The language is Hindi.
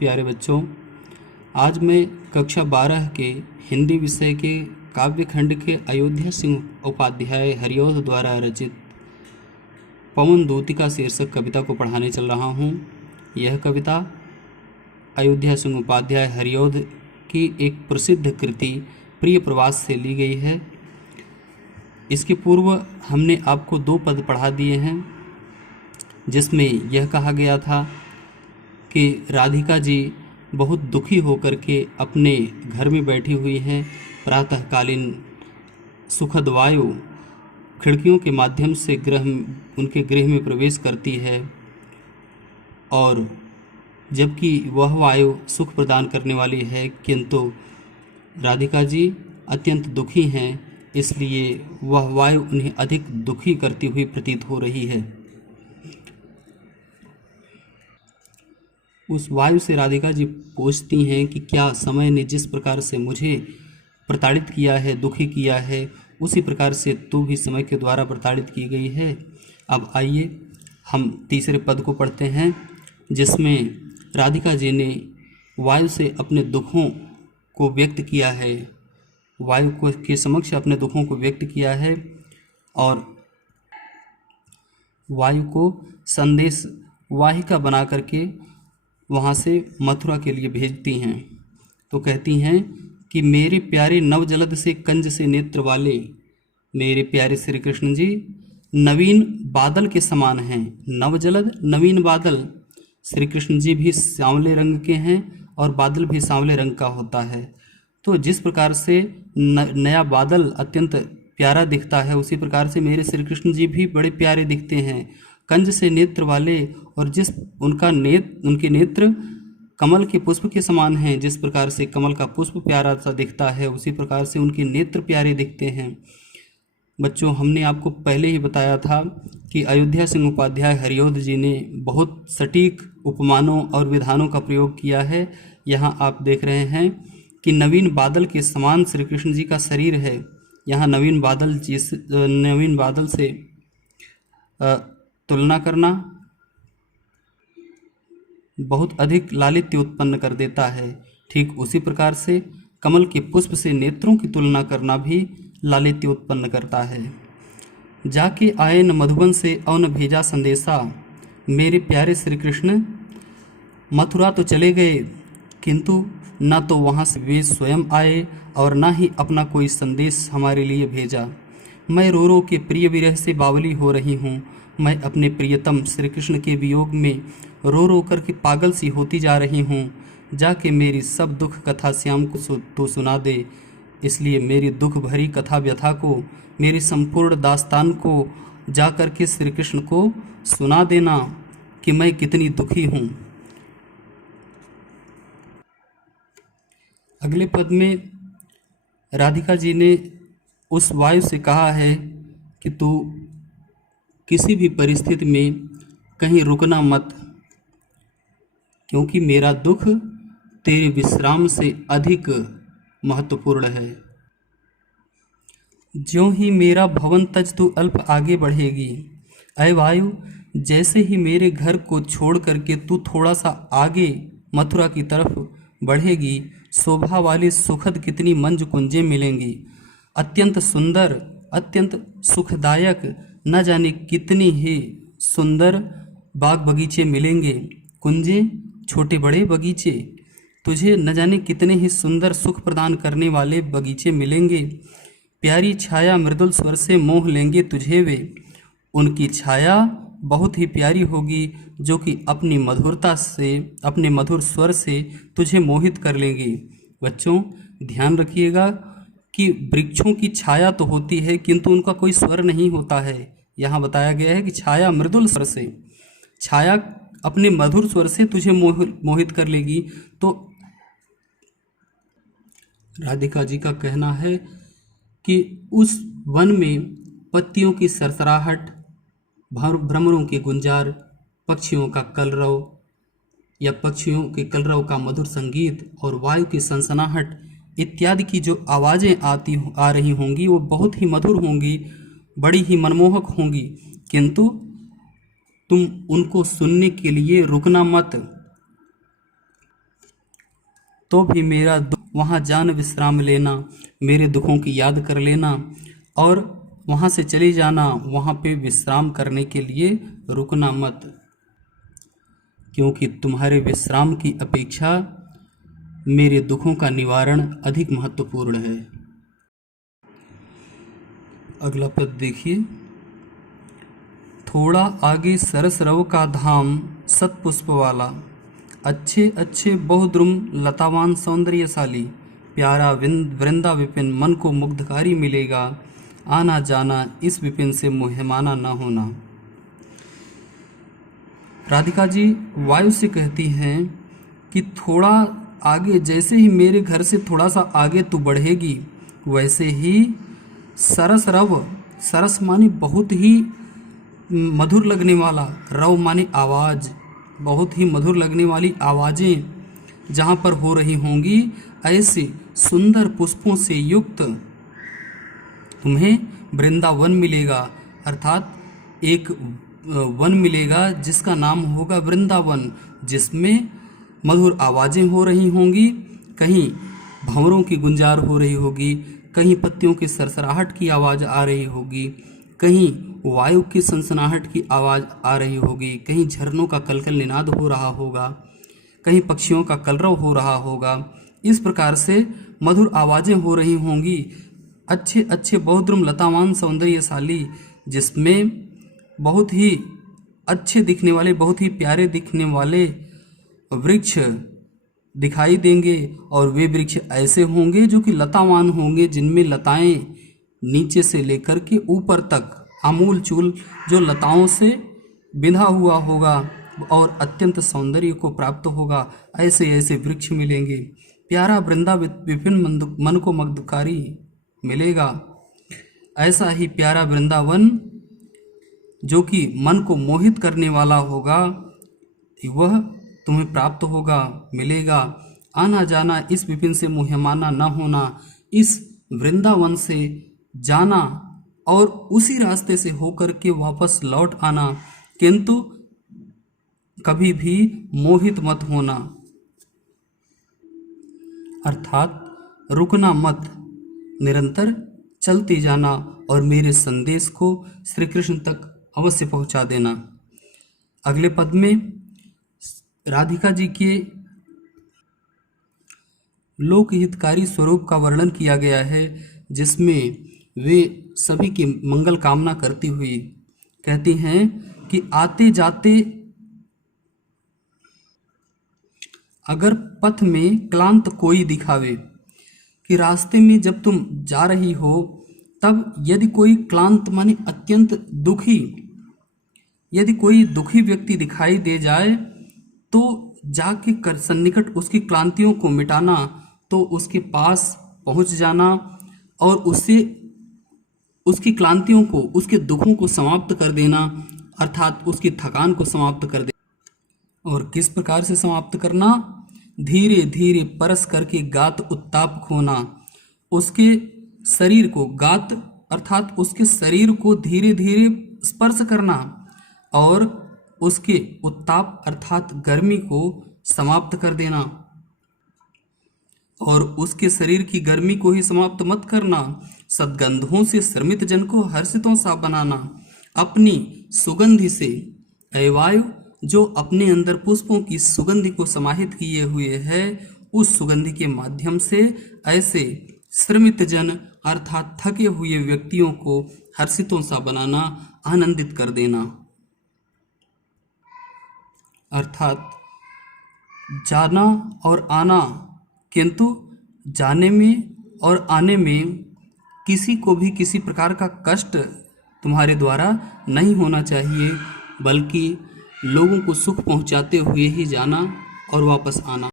प्यारे बच्चों, आज मैं कक्षा 12 के हिंदी विषय के काव्य खंड के अयोध्या सिंह उपाध्याय हरिऔध द्वारा रचित पवन दूतिका शीर्षक कविता को पढ़ाने चल रहा हूँ। यह कविता अयोध्या सिंह उपाध्याय हरिऔध की एक प्रसिद्ध कृति प्रिय प्रवास से ली गई है। इसके पूर्व हमने आपको 2 पद पढ़ा दिए हैं, जिसमें यह कहा गया था कि राधिका जी बहुत दुखी होकर के अपने घर में बैठी हुई हैं। प्रातःकालीन सुखद वायु खिड़कियों के माध्यम से उनके गृह में प्रवेश करती है, और जबकि वह वायु सुख प्रदान करने वाली है, किंतु राधिका जी अत्यंत दुखी हैं, इसलिए वह वायु उन्हें अधिक दुखी करती हुई प्रतीत हो रही है। उस वायु से राधिका जी पूछती हैं कि क्या समय ने जिस प्रकार से मुझे प्रताड़ित किया है, दुखी किया है, उसी प्रकार से तू भी समय के द्वारा प्रताड़ित की गई है। अब आइए हम तीसरे पद को पढ़ते हैं, जिसमें राधिका जी ने वायु से अपने दुखों को व्यक्त किया है, वायु को के समक्ष अपने दुखों को व्यक्त किया है और वायु को संदेश वाहिका बना करके वहाँ से मथुरा के लिए भेजती हैं। तो कहती हैं कि मेरे प्यारे नवजलद से कंज से नेत्र वाले मेरे प्यारे श्री कृष्ण जी नवीन बादल के समान हैं। नवजलद नवीन बादल, श्री कृष्ण जी भी सांवले रंग के हैं और बादल भी सांवले रंग का होता है। तो जिस प्रकार से नया बादल अत्यंत प्यारा दिखता है, उसी प्रकार से मेरे श्री कृष्ण जी भी बड़े प्यारे दिखते हैं, कंज से नेत्र वाले, और जिस उनके नेत्र कमल के पुष्प के समान हैं। जिस प्रकार से कमल का पुष्प प्यारा सा दिखता है, उसी प्रकार से उनके नेत्र प्यारे दिखते हैं। बच्चों, हमने आपको पहले ही बताया था कि अयोध्या सिंह उपाध्याय हरिऔध जी ने बहुत सटीक उपमानों और विधानों का प्रयोग किया है। यहाँ आप देख रहे हैं कि नवीन बादल के समान श्री कृष्ण जी का शरीर है। यहाँ नवीन बादल से तुलना करना बहुत अधिक लालित्य उत्पन्न कर देता है। ठीक उसी प्रकार से कमल के पुष्प से नेत्रों की तुलना करना भी लालित्य उत्पन्न करता है। जाके आए न मधुबन से और न भेजा संदेशा, मेरे प्यारे श्री कृष्ण मथुरा तो चले गए, किंतु ना तो वहाँ से वे स्वयं आए और ना ही अपना कोई संदेश हमारे लिए भेजा। मैं रो रो के प्रिय विरह से बावली हो रही हूँ। मैं अपने प्रियतम श्री कृष्ण के वियोग में रो रो कर के पागल सी होती जा रही हूँ। जाके मेरी सब दुख कथा श्याम को तो सुना दे। इसलिए मेरी दुख भरी कथा व्यथा को, मेरी संपूर्ण दास्तान को जा कर के श्री कृष्ण को सुना देना कि मैं कितनी दुखी हूँ। अगले पद में राधिका जी ने उस वायु से कहा है कि तू किसी भी परिस्थिति में कहीं रुकना मत, क्योंकि मेरा दुख तेरे विश्राम से अधिक महत्वपूर्ण है। ज्यों ही मेरा भवन तज तू अल्प आगे बढ़ेगी, अय वायु जैसे ही मेरे घर को छोड़ करके तू थोड़ा सा आगे मथुरा की तरफ बढ़ेगी, शोभा वाली सुखद कितनी मंज कुंजें मिलेंगी। अत्यंत सुंदर, अत्यंत सुखदायक, न जाने कितनी ही सुंदर बाग बगीचे मिलेंगे। कुंजें, छोटे बड़े बगीचे, तुझे न जाने कितने ही सुंदर सुख प्रदान करने वाले बगीचे मिलेंगे। प्यारी छाया मृदुल स्वर से मोह लेंगे तुझे वे। उनकी छाया बहुत ही प्यारी होगी, जो कि अपनी मधुरता से, अपने मधुर स्वर से तुझे मोहित कर लेंगी। बच्चों, ध्यान रखिएगा कि वृक्षों की छाया तो होती है, किंतु उनका कोई स्वर नहीं होता है। यहाँ बताया गया है कि छाया मृदुल स्वर से, छाया अपने मधुर स्वर से तुझे मोहित कर लेगी। तो राधिका जी का कहना है कि उस वन में पत्तियों की सरसराहट, भ्रमरों की गुंजार, पक्षियों का कलरव या पक्षियों के कलरव का मधुर संगीत और वायु की सनसनाहट इत्यादि की जो आवाज़ें आ रही होंगी, वो बहुत ही मधुर होंगी, बड़ी ही मनमोहक होंगी, किंतु तुम उनको सुनने के लिए रुकना मत। तो भी मेरा दुख वहाँ जान विश्राम लेना, मेरे दुखों की याद कर लेना और वहाँ से चले जाना, वहाँ पे विश्राम करने के लिए रुकना मत, क्योंकि तुम्हारे विश्राम की अपेक्षा मेरे दुखों का निवारण अधिक महत्वपूर्ण है। अगला पद देखिए। थोड़ा आगे सरस रव का धाम सतपुष्प वाला, अच्छे अच्छे बहुद्रुम लतावान सौंदर्यशाली, प्यारा वृंदा विपिन मन को मुग्धकारी मिलेगा, आना जाना इस विपिन से मोहमाना न होना। राधिका जी वायु से कहती हैं कि थोड़ा आगे, जैसे ही मेरे घर से थोड़ा सा आगे तू बढ़ेगी, वैसे ही सरस रव, सरस मानी बहुत ही मधुर लगने वाला, रव मानी आवाज़, बहुत ही मधुर लगने वाली आवाज़ें जहाँ पर हो रही होंगी, ऐसे सुंदर पुष्पों से युक्त तुम्हें वृंदावन मिलेगा, अर्थात एक वन मिलेगा जिसका नाम होगा वृंदावन, जिसमें मधुर आवाज़ें हो रही होंगी, कहीं भंवरों की गुंजार हो रही होगी, कहीं पत्तियों की सरसराहट की आवाज़ आ रही होगी, कहीं वायु की सनसनाहट की आवाज़ आ रही होगी, कहीं झरनों का कलकल निनाद हो रहा होगा, कहीं पक्षियों का कलरव हो रहा होगा। इस प्रकार से मधुर आवाज़ें हो रही होंगी, अच्छे अच्छे बहुद्रुम लतावान सौंदर्यशाली, जिसमें बहुत ही अच्छे दिखने वाले, बहुत ही प्यारे दिखने वाले वृक्ष दिखाई देंगे, और वे वृक्ष ऐसे होंगे जो कि लतावान होंगे, जिनमें लताएं नीचे से लेकर के ऊपर तक आमूल चूल जो लताओं से बिंधा हुआ होगा और अत्यंत सौंदर्य को प्राप्त होगा, ऐसे ऐसे वृक्ष मिलेंगे। प्यारा वृंदा विपिन मन को मग्धकारी मिलेगा, ऐसा ही प्यारा वृंदावन जो कि मन को मोहित करने वाला होगा, वह तुम्हें प्राप्त होगा, मिलेगा। आना जाना इस विपिन से मोहमाना न होना, इस वृंदावन से जाना और उसी रास्ते से होकर के वापस लौट आना, किंतु कभी भी मोहित मत होना, अर्थात रुकना मत, निरंतर चलते जाना और मेरे संदेश को श्री कृष्ण तक अवश्य पहुंचा देना। अगले पद में राधिका जी के लोकहितकारी स्वरूप का वर्णन किया गया है, जिसमें वे सभी की मंगल कामना करती हुई कहती हैं कि आते जाते अगर पथ में क्लांत कोई दिखावे, कि रास्ते में जब तुम जा रही हो तब यदि कोई क्लांत माने अत्यंत दुखी, यदि कोई दुखी व्यक्ति दिखाई दे जाए तो जाके कर सन्निकट उसकी क्लांतियों को मिटाना, तो उसके पास पहुंच जाना और उससे उसकी क्लांतियों को, उसके दुखों को समाप्त कर देना, अर्थात उसकी थकान को समाप्त कर देना। और किस प्रकार से समाप्त करना? धीरे धीरे परस करके गात उत्ताप खोना, उसके शरीर को, गात अर्थात उसके शरीर को धीरे धीरे स्पर्श करना और उसके उत्ताप अर्थात गर्मी को समाप्त कर देना। और उसके शरीर की गर्मी को ही समाप्त मत करना, सद्गंधों से श्रमित जन को हर्षितों सा बनाना, अपनी सुगंधि से, ऐ वायु जो अपने अंदर पुष्पों की सुगंधि को समाहित किए हुए है, उस सुगंधि के माध्यम से ऐसे श्रमित जन अर्थात थके हुए व्यक्तियों को हर्षितों सा बनाना, आनंदित कर देना। अर्थात जाना और आना, किंतु जाने में और आने में किसी को भी किसी प्रकार का कष्ट तुम्हारे द्वारा नहीं होना चाहिए, बल्कि लोगों को सुख पहुंचाते हुए ही जाना और वापस आना।